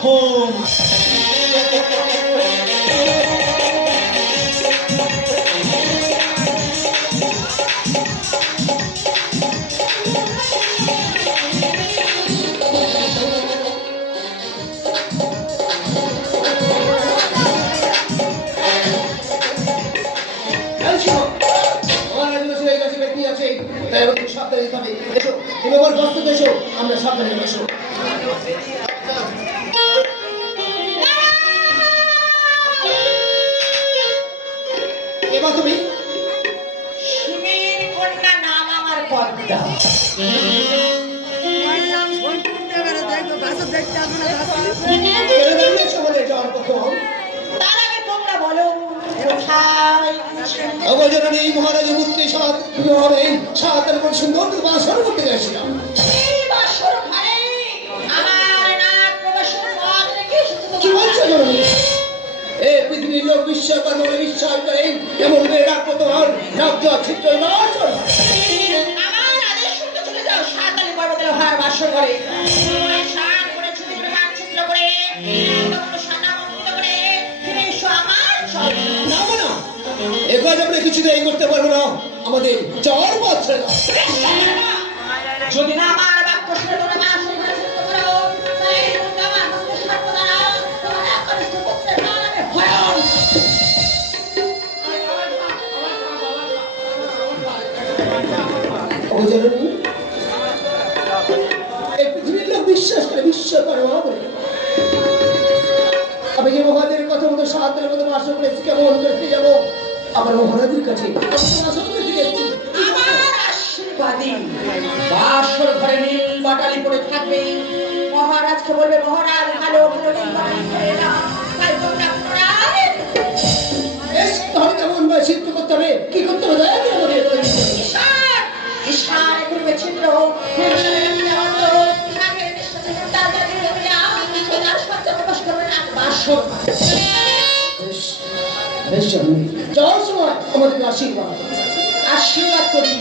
প্রথম। আমরা সাবধানে এসো। এবার তুমি শিবের কন্যা, নাম আমার পদ্মা। তার আগে তোমরা বলো মহারাজের মূর্তি সাতের উপর সুন্দর বাসর করতে গেছিলাম। কি বলছো জননী? এই পৃথিবীর লোক বিশ্বাস করে বিশ্বাস করে এমন মেয়ে ডাকবো তোমার ডাক দেওয়া ছিদ্র আমার আদেশ শুনতে চলে যাও সাতালি পর্বতের হার বাসর করে এবার আমরা কিছুতেই করতে পারবো না, আমাদের চর পথে যদি না আমার বাক্য শুনে তোমরা বাসর করে শুনতে পারো তাই আমার মধ্যে সর্বদা তোমার একনিষ্ঠ পুত্রের নামে ভয়ং। এই পৃথিবীর লোক বিশ্বাস করে বিশ্বাস করে আমি যে মহাদের কথা মতো সাহায্যের মতো বাস করেছি কেমন করতে যাবো আমার মহারাজের কাছে আমার আশীর্বাদী বাসর ঘরে নীল বাটালি পড়ে থাকবে। মহারাজকে বলবে মহারাজ ভালো ভালো নীল বাটালি পরে এলাম, তাই তোমরা পুনরায় তাহলে কেমন সিদ্ধ করতে হবে, কি করতে হবে ঈশান করবে ছিদ্র যাওয়ার সময় আমাদের আশীর্বাদ আশীর্বাদ করি।